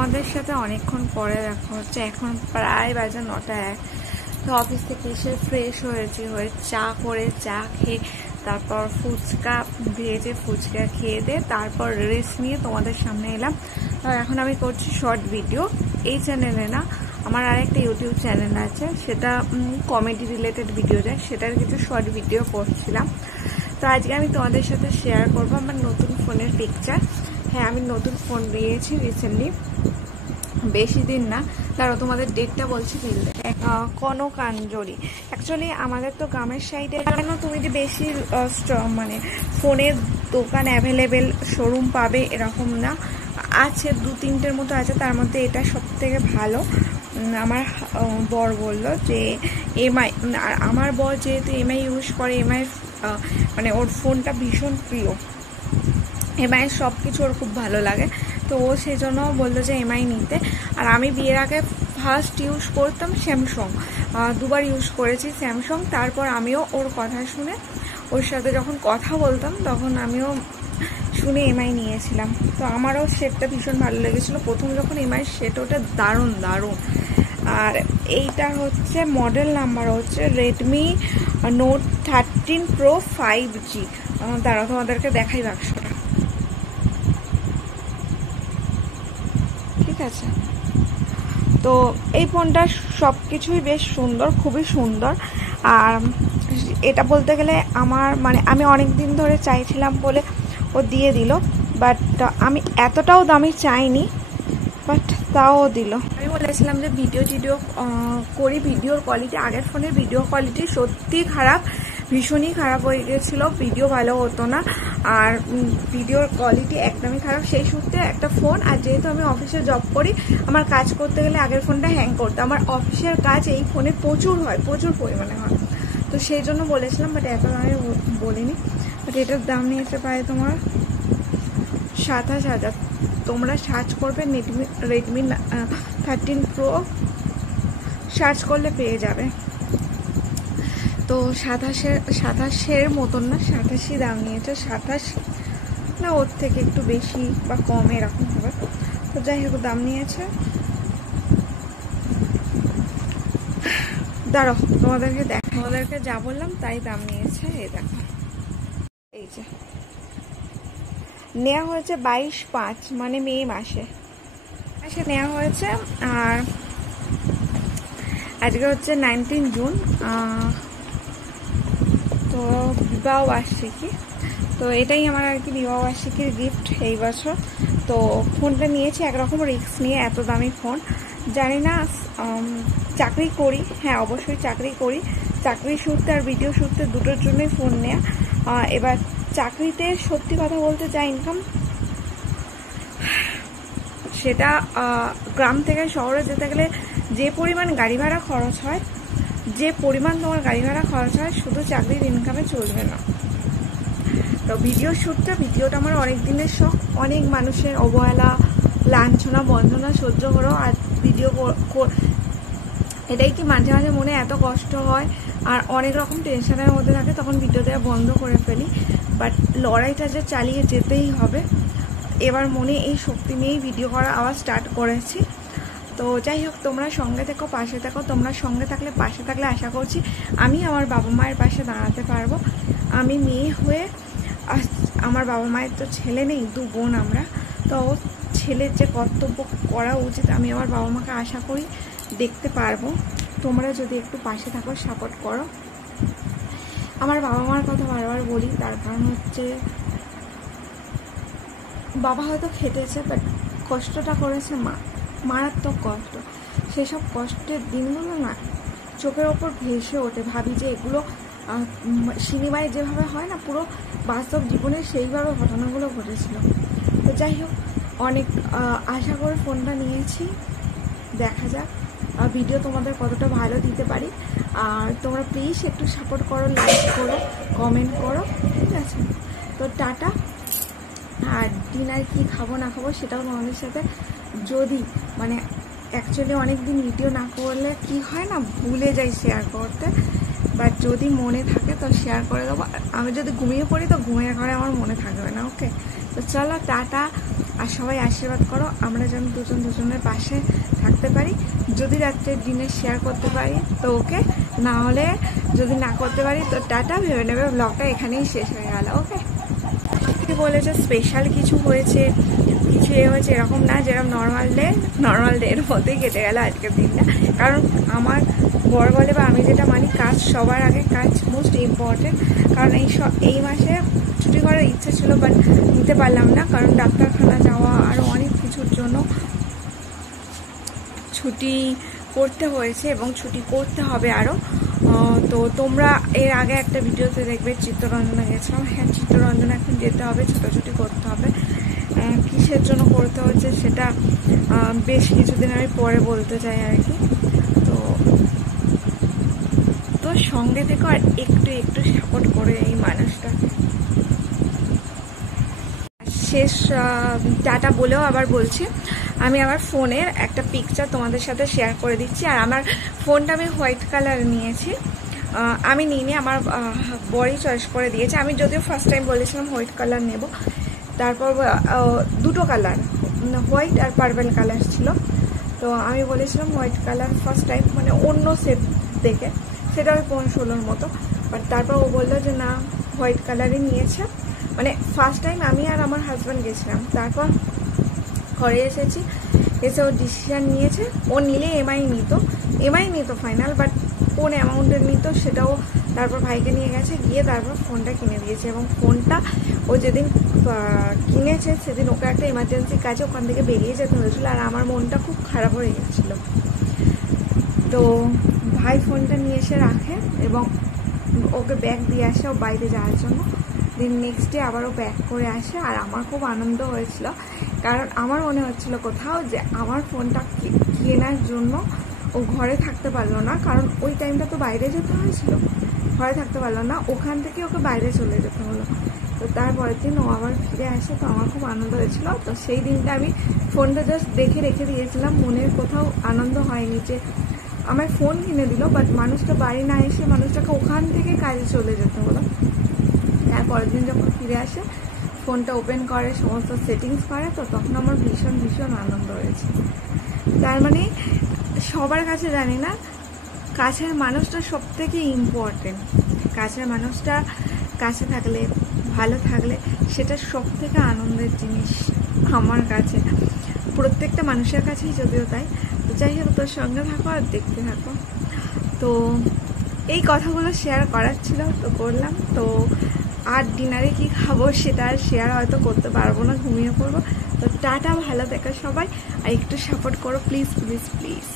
তোমাদের সাথে অনেকক্ষণ পরে দেখা হচ্ছে। এখন প্রায় বাজে 9টা 1। তো অফিস থেকে এসে ফ্রেশ হয়েছি, চা করে চা খেয়ে তারপর ফুচকা ভেজে ফুচকা খেয়ে দিয়ে তারপর রেস্ট নিয়ে তোমাদের সামনে এলাম। তো এখন আমি করছি শর্ট ভিডিও। এই চ্যানেলে না, আমার আরেকটা ইউটিউব চ্যানেল আছে, সেটা কমেডি রিলেটেড ভিডিও দেয়, সেটার কিছু শর্ট ভিডিও করছিলাম। তো আজকে আমি তোমাদের সাথে শেয়ার করবো আমার নতুন ফোনের পিকচার। হ্যাঁ, আমি নতুন ফোন নিয়েছি রিসেন্টলি, বেশি দিন না। তারও তোমাদের ডেটটা বলছি, কনকাঞ্জলি। অ্যাকচুয়ালি আমাদের তো গ্রামের সাইডে কেন তুমি যে বেশি মানে ফোনের দোকান অ্যাভেলেবেল শোরুম পাবে এরকম না, আছে 2-3টের মতো আছে, তার মধ্যে এটা সব থেকে ভালো। আমার বর বললো যে এমআই, আর আমার বর যেহেতু এমআই ইউজ করে, এমআই মানে ওর ফোনটা ভীষণ প্রিয়, এমআই সব কিছু ওর খুব ভালো লাগে, তো ও সেই জন্য বললো যে এমআই নিতে। আর আমি বিয়ের আগে ফার্স্ট ইউজ করতাম স্যামসং, 2বার ইউজ করেছি স্যামসং। তারপর আমিও ওর কথা শুনে ওর সাথে যখন কথা বলতাম তখন আমিও শুনে এমআই নিয়েছিলাম। তো আমারও সেটটা ভীষণ ভালো লেগেছিলো প্রথম যখন এমআই সেট, ওটা দারুণ দারুণ। আর এইটা হচ্ছে মডেল নাম্বার হচ্ছে রেডমি নোট 13 প্রো 5G। দাঁড়াও তোমাদেরকে দেখাই বাক্সটা, ঠিক আছে? তো এই ফোনটা সব কিছুই বেশ সুন্দর, খুবই সুন্দর। আর এটা বলতে গেলে আমার মানে আমি অনেক দিন ধরে চাইছিলাম বলে ও দিয়ে দিল, বাট আমি এতটাও দামি চাইনি, বাট তাও দিল। আমি বলেছিলাম যে ভিডিও করি, ভিডিওর কোয়ালিটি, আগের ফোনের ভিডিও কোয়ালিটি সত্যি খারাপ, ভীষণই খারাপ হয়ে গেছিলো, ভিডিও ভালো হতো না, আর ভিডিওর কোয়ালিটি একদমই খারাপ। সেই সূত্রে একটা ফোন, আর যেহেতু আমি অফিসে জব করি, আমার কাজ করতে গেলে আগের ফোনটা হ্যাং করতো। আমার অফিসের কাজ এই ফোনে প্রচুর হয়, প্রচুর পরিমাণে হয়, তো সেই জন্য বলেছিলাম, বাট এত দামে বলিনি। বাট এটার দাম নিয়েছে প্রায় তোমার 27,000। তোমরা সার্চ করবে রেডমি 13 প্রো, সার্চ করলে পেয়ে যাবে। তো 27,000 মতন না, 87 দাম নিয়েছে, 27 না, ওর থেকে একটু বেশি বা কম এরকম হবে। তো যাই হোক, দাম নিয়েছে। দাঁড়াও তোমাদেরকে যা বললাম তাই দাম নিয়েছে। এই দেখো, এই যে নেওয়া হয়েছে 22/5 মানে মে মাসে নেওয়া হয়েছে। আর আজকে হচ্ছে 19 জুন, তো বিবাহ বার্ষিকী। তো এটাই আমার আর কি বিবাহ বার্ষিকীর গিফট এই বছর। তো ফোনটা নিয়েছি একরকম রিস্ক নিয়ে, এত দামি ফোন। জানি না, চাকরি করি, হ্যাঁ অবশ্যই চাকরি করি, চাকরি সূত্রে আর ভিডিও সূত্রে দুটোর জন্যই ফোন নেওয়া। এবার চাকরিতে সত্যি কথা বলতে যা ইনকাম, সেটা গ্রাম থেকে শহরে যেতে গেলে যে পরিমাণ গাড়ি ভাড়া খরচ হয়, যে পরিমাণ তোমার গাড়ি ভাড়া খরচ হয়, শুধু চাকরির ইনকামে চলবে না। তো ভিডিও শ্যুটটা, ভিডিওটা আমার অনেক দিনের শখ, অনেক মানুষের অবহেলা, লাঞ্ছনা, বঞ্চনা সহ্য করো, আর ভিডিও এটাই কি মাঝে মাঝে মনে এত কষ্ট হয় আর অনেক রকম টেনশনের মধ্যে থাকে, তখন ভিডিও দেওয়া বন্ধ করে ফেলি। বাট লড়াইটা যে চালিয়ে যেতেই হবে, এবার মনে এই শক্তি নিয়েই ভিডিও করা আবার স্টার্ট করেছি। তো যাই হোক, তোমরা সঙ্গে থেকো, পাশে থেকো। তোমরা সঙ্গে থাকলে, পাশে থাকলে আশা করছি আমি আমার বাবা মায়ের পাশে দাঁড়াতে পারবো। আমি মেয়ে হয়ে, আমার বাবা মায়ের তো ছেলে নেই, 2 বোন আমরা, তো ছেলের যে কর্তব্য করা উচিত আমি আমার বাবা মাকে আশা করি দেখতে পারবো। তোমরা যদি একটু পাশে থাকো, সাপোর্ট করো। আমার বাবা মার কথা বারবার বলি, তার কারণ হচ্ছে বাবা হয়তো খেটেছে, বাট কষ্টটা করেছে মা, মারাত্মক কষ্ট। সেসব কষ্টের দিনগুলো না চোখের ওপর ভেসে ওঠে, ভাবি যে এগুলো সিনেমায় যেভাবে হয় না, পুরো বাস্তব জীবনে সেইভাবে ঘটনাগুলো ঘটেছিল। তো যাই হোক, অনেক আশা করে ফোনটা নিয়েছি, দেখা যাক ভিডিও তোমাদের কতটা ভালো দিতে পারি। আর তোমরা প্লিজ একটু সাপোর্ট করো, লাইক করো, কমেন্ট করো, ঠিক আছে? তো টাটা। আর ডিনার কি খাবো না খাবো সেটাও তোমাদের সাথে, যদি মানে অ্যাকচুয়ালি অনেক দিন ভিডিও না করলে কি হয় না, ভুলে যাই শেয়ার করতে, বাট যদি মনে থাকে তো শেয়ার করে দেবো। আমি যদি ঘুমিয়ে পড়ি তো ঘুমিয়ে ঘরে আমার মনে থাকবে না। ওকে, তো চলো টাটা, আর সবাই আশীর্বাদ করো আমরা যেন দুজন দুজনের পাশে থাকতে পারি। যদি রাত্রে ডিনার শেয়ার করতে পারি তো ওকে, না হলে যদি না করতে পারি তো টাটা, ভেবে নেবে ব্লগটা এখানেই শেষ হয়ে গেল। ওকে, বলেছে স্পেশাল কিছু হয়েছে, কিছু হয়েছে এরকম না, যেরকম নর্মাল ডে এর মধ্যেই কেটে গেল আজকের দিনটা। কারণ আমার বর বলে বা আমি যেটা মানি, কাজ সবার আগে, কাজ মোস্ট ইম্পর্টেন্ট। কারণ এই মাসে ছুটি করার ইচ্ছে ছিল বাট নিতে পারলাম না, কারণ ডাক্তারখানা যাওয়া আরও অনেক কিছুর জন্য ছুটি করতে হয়েছে এবং ছুটি করতে হবে আরও। তো তোমরা এর আগে একটা ভিডিওতে দেখবে চিত্তরঞ্জনে গেছিলাম। হ্যাঁ, চিত্তরঞ্জনে এখন যেতে হবে, ছোটাছুটি করতে হবে। কিসের জন্য করতে হচ্ছে সেটা বেশ কিছুদিন আমি পরে বলতে চাই আর কি। তো সঙ্গে থেকো আর একটু একটু সাপোর্ট করে এই মানুষটাকে। শেষ টাটা বলেও আবার বলছি, আমি আমার ফোনের একটা পিকচার তোমাদের সাথে শেয়ার করে দিচ্ছি। আর আমার ফোনটা আমি হোয়াইট কালার নিয়েছি, আমি নিইনি, আমার বড়ই চয়েস করে দিয়েছে। আমি যদিও ফার্স্ট টাইম বলেছিলাম হোয়াইট কালার নেব, তারপর দুটো কালার হোয়াইট আর পার্পল কালার ছিল, তো আমি বলেছিলাম হোয়াইট কালার ফার্স্ট টাইম, মানে অন্য সেট দেখে, সেটা ওই 15-16 মতো। বাট তারপর ও বললো যে না, হোয়াইট কালারই নিয়েছে। মানে ফার্স্ট টাইম আমি আর আমার হাজব্যান্ড গেছিলাম, তারপর ঘরে এসেছি, এসে ও ডিসিশান নিয়েছে। ও নিলে এমআই নিত ফাইনাল, বাট কোন অ্যামাউন্টের নিত সেটাও তারপর ভাইকে নিয়ে গেছে, গিয়ে তারপর ফোনটা কিনে দিয়েছে। এবং ফোনটা ও যেদিন কিনেছে সেদিন ওকে একটা এমার্জেন্সি কাজে ওখান থেকে বেরিয়ে যেতে হয়েছিল, আর আমার মনটা খুব খারাপ হয়ে গেছিলো। তো ভাই ফোনটা নিয়ে এসে রাখে এবং ওকে ব্যাগ দিয়ে আসে ও বাইরে যাওয়ার জন্য। দিন নেক্সট ডে আবারও ব্যাক করে আসে, আর আমার খুব আনন্দ হয়েছিল, কারণ আমার মনে হচ্ছিল কোথাও যে আমার ফোনটা কেনার জন্য ও ঘরে থাকতে পারলো না, কারণ ওই টাইমটা তো বাইরে যেতে হয়েছিল, ঘরে থাকতে পারলো না, ওখান থেকে ওকে বাইরে চলে যেতে হলো। তো তারপরের দিন ও আবার ফিরে আসে, তো আমার খুব আনন্দ হয়েছিল। তো সেই দিনটা আমি ফোনটা জাস্ট দেখে রেখে দিয়েছিলাম, মনের কোথাও আনন্দ হয়নি যে আমায় ফোন কিনে দিল, বাট মানুষটা বাড়ি না এসে মানুষটাকে ওখান থেকে কাজে চলে যেতে হলো। তারপরের দিন যখন ফিরে আসে, ফোনটা ওপেন করে, সমস্ত সেটিংস করে, তো তখন আমার ভীষণ ভীষণ আনন্দ হয়েছে। তার মানে সবার কাছে জানি না, কাছের মানুষটা সব থেকে ইম্পর্টেন্ট। কাছের মানুষটা কাছে থাকলে, ভালো থাকলে, সেটা সব থেকে আনন্দের জিনিস আমার কাছে, প্রত্যেকটা মানুষের কাছেই যদিও তাই। তো যাই হোক, তোর সঙ্গে থাকো আর দেখতে থাকো। তো এই কথাগুলো শেয়ার করার ছিল, তো করলাম। তো আর ডিনারে কি খাবো সেটা আর শেয়ার হয়তো করতে পারবো না, ঘুমিয়ে পড়বো। তো টাটা, ভালো থেকো সবাই, আর একটু সাপোর্ট করো প্লিজ প্লিজ প্লিজ।